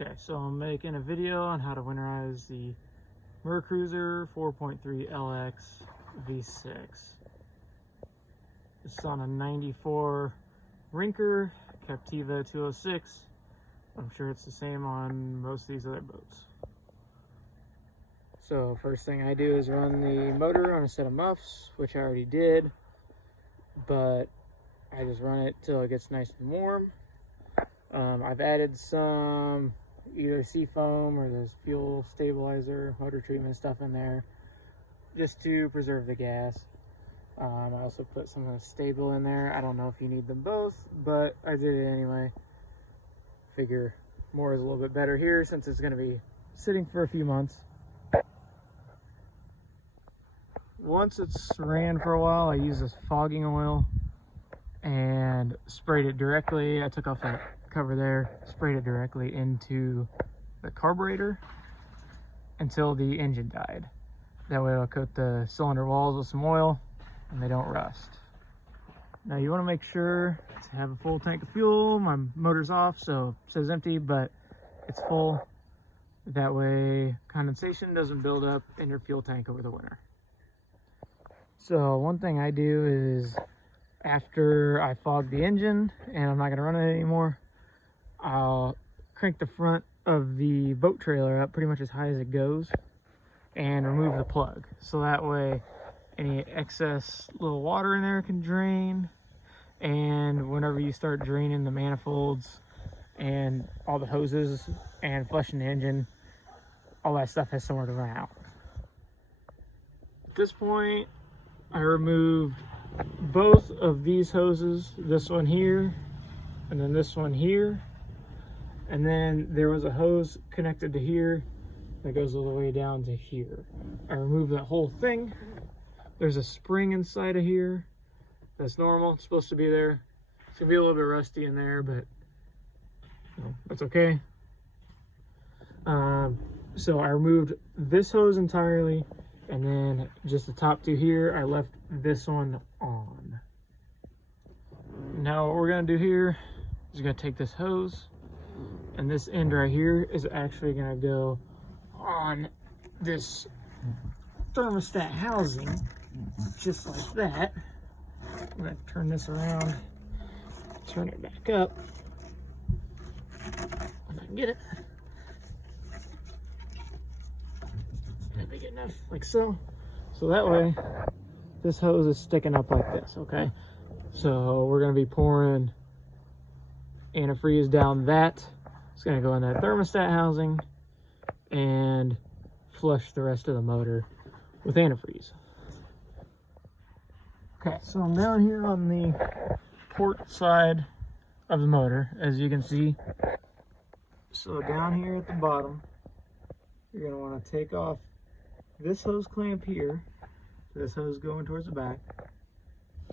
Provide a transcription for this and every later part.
Okay, so I'm making a video on how to winterize the Mercruiser 4.3 LX V6. It's on a 94 Rinker Captiva 206. I'm sure it's the same on most of these other boats. So first thing I do is run the motor on a set of muffs, which I already did, but I just run it till it gets nice and warm. I've added some either seafoam or this fuel stabilizer, motor treatment stuff in there just to preserve the gas. I also put some of the stable in there. I don't know if you need them both, but I did it anyway. Figure more is a little bit better here since it's going to be sitting for a few months. Once it's ran for a while, I use this fogging oil and sprayed it directly. I took off that cover there, sprayed it directly into the carburetor until the engine died. That way I'll coat the cylinder walls with some oil and they don't rust. Now you want to make sure to have a full tank of fuel. My motor's off, so it says empty, but it's full. That way condensation doesn't build up in your fuel tank over the winter. So one thing I do is after I fog the engine and I'm not going to run it anymore, I'll crank the front of the boat trailer up pretty much as high as it goes and remove the plug. So that way any excess little water in there can drain, and whenever you start draining the manifolds and all the hoses and flushing the engine, all that stuff has somewhere to run out. At this point, I removed both of these hoses, this one here and then this one here, and then there was a hose connected to here that goes all the way down to here. I removed that whole thing. There's a spring inside of here that's normal, it's supposed to be there. It's gonna be a little bit rusty in there, but you know, that's okay. So I removed this hose entirely, and then just the top two here, I left this one on. Now what we're gonna do here is we're gonna take this hose, and this end right here is actually gonna go on this thermostat housing, just like that. I'm gonna turn this around, turn it back up, if I can get it. That'd be good enough, like so. So that way, this hose is sticking up like this, okay? So we're gonna be pouring antifreeze down that. It's gonna go in that thermostat housing and flush the rest of the motor with antifreeze. Okay, so I'm down here on the port side of the motor, as you can see. So down here at the bottom, you're gonna wanna take off this hose clamp here, this hose going towards the back,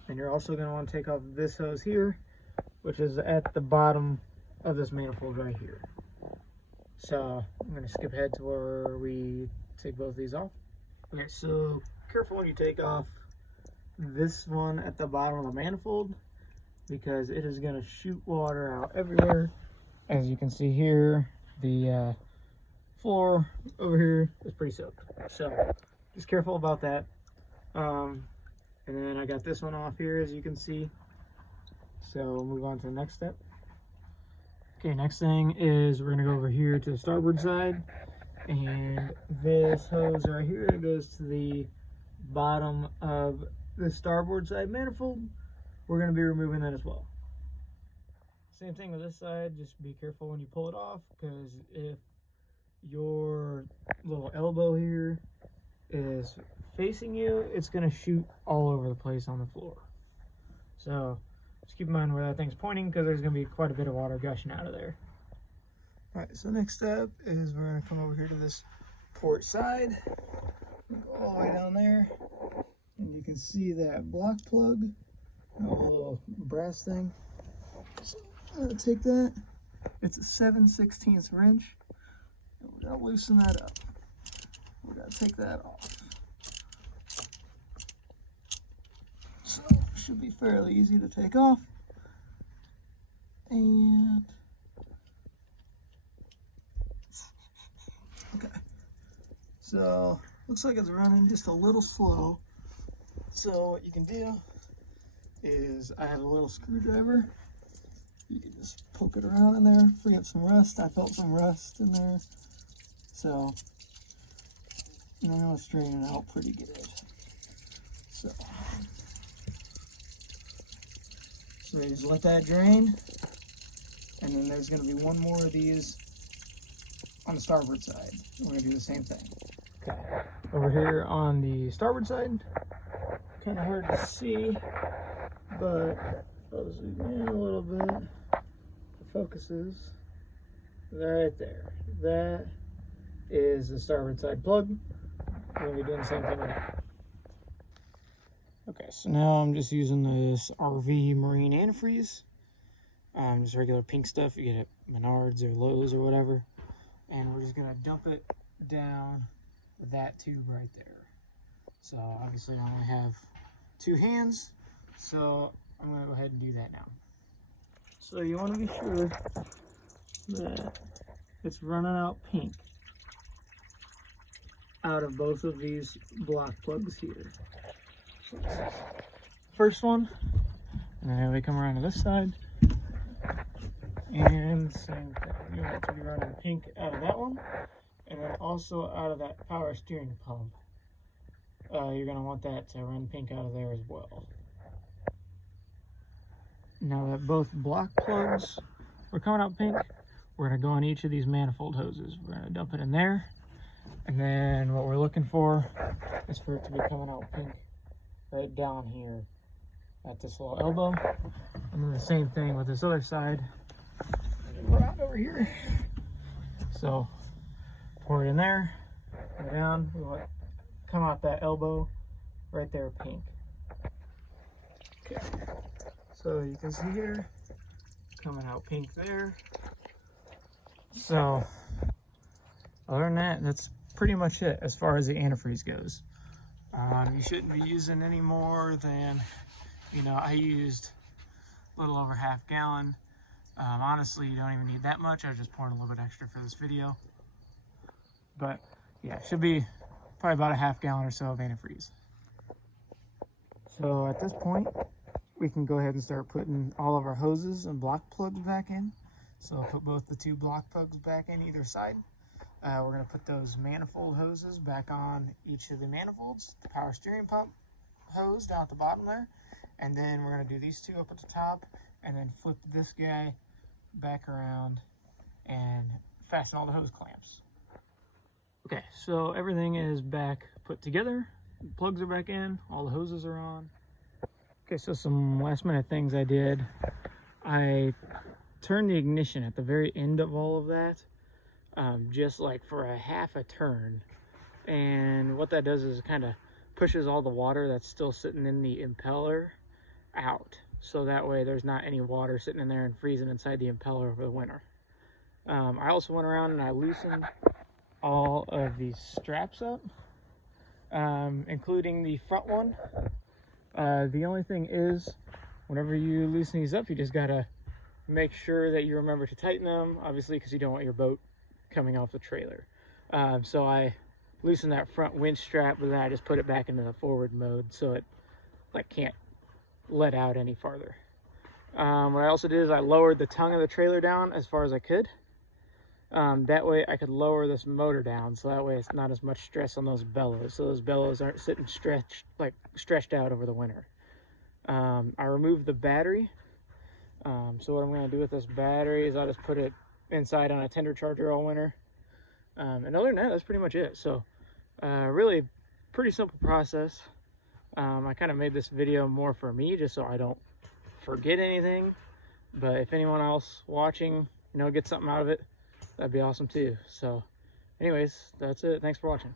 and you're also going to want to take off this hose here, which is at the bottom of this manifold right here. So I'm going to skip ahead to where we take both of these off. Okay, so careful when you take off this one at the bottom of the manifold, because it is going to shoot water out everywhere. As you can see here, the floor over here is pretty soaked, so just careful about that. And then I got this one off here, as you can see. So we'll move on to the next step. Okay, next thing is we're gonna go over here to the starboard side, and this hose right here that goes to the bottom of the starboard side manifold, we're gonna be removing that as well. Same thing with this side, just be careful when you pull it off, because if your little elbow here is facing you, it's going to shoot all over the place on the floor. So just keep in mind where that thing's pointing, because there's going to be quite a bit of water gushing out of there. Alright, so next step is we're going to come over here to this port side, go all the way down there, and you can see that block plug, that little brass thing. So I'm going to take that, it's a 7/16 wrench. We gotta loosen that up. We gotta take that off. So it should be fairly easy to take off. And So looks like it's running just a little slow. So what you can do is, I have a little screwdriver. You can just poke it around in there, free up some rust. I felt some rust in there. So I'm going to straighten it out pretty good. So you just let that drain. And then there's going to be one more of these on the starboard side. We're going to do the same thing. Okay. Over here on the starboard side, kind of hard to see, but I'll zoom in a little bit. The focus is right there. That is the starboard side plug. We're going to be doing the same thing with that. Okay, so now I'm just using this RV marine antifreeze. Just regular pink stuff you get at Menards or Lowe's or whatever. And we're just gonna dump it down with that tube right there. So obviously I only have 2 hands, so I'm gonna go ahead and do that now. So you wanna be sure that it's running out pink out of both of these block plugs here. So this is the first one, and then we come around to this side. And same thing, you want to be running pink out of that one, and then also out of that power steering pump. You're going to want that to run pink out of there as well. Now that both block plugs are coming out pink, we're going to go on each of these manifold hoses. We're going to dump it in there, and then what we're looking for is for it to be coming out pink right down here at this little elbow. And then the same thing with this other side. Right over here. So pour it in there, go down, we want to come out that elbow right there pink. Okay, so you can see here coming out pink there. So other than that, that's pretty much it as far as the antifreeze goes. You shouldn't be using any more than, I used a little over half gallon. Honestly, you don't even need that much. I was just pouring a little bit extra for this video. But yeah, it should be probably about a half gallon or so of antifreeze. So at this point, we can go ahead and start putting all of our hoses and block plugs back in. So I'll put both the 2 block plugs back in either side. We're going to put those manifold hoses back on each of the manifolds, the power steering pump hose down at the bottom there. And then we're going to do these 2 up at the top, and then flip this guy back around and fasten all the hose clamps. Okay, so everything is back put together. The plugs are back in, all the hoses are on. Okay, so some last minute things I did. I turned the ignition at the very end of all of that, just like for a half a turn. And what that does is it kind of pushes all the water that's still sitting in the impeller out. So that way there's not any water sitting in there and freezing inside the impeller over the winter. I also went around and I loosened all of these straps up, including the front one. The only thing is, whenever you loosen these up, you just gotta make sure that you remember to tighten them, obviously, because you don't want your boat coming off the trailer. So I loosened that front winch strap, but then I just put it back into the forward mode so it can't let out any farther. What I also did is I lowered the tongue of the trailer down as far as I could. That way I could lower this motor down, so that way it's not as much stress on those bellows, so those bellows aren't sitting stretched out over the winter. I removed the battery. So what I'm going to do with this battery is I'll just put it inside on a tender charger all winter. And other than that, that's pretty much it. So really pretty simple process. I kind of made this video more for me, just so I don't forget anything. But if anyone else watching, gets something out of it, that'd be awesome too. So anyways, that's it. Thanks for watching.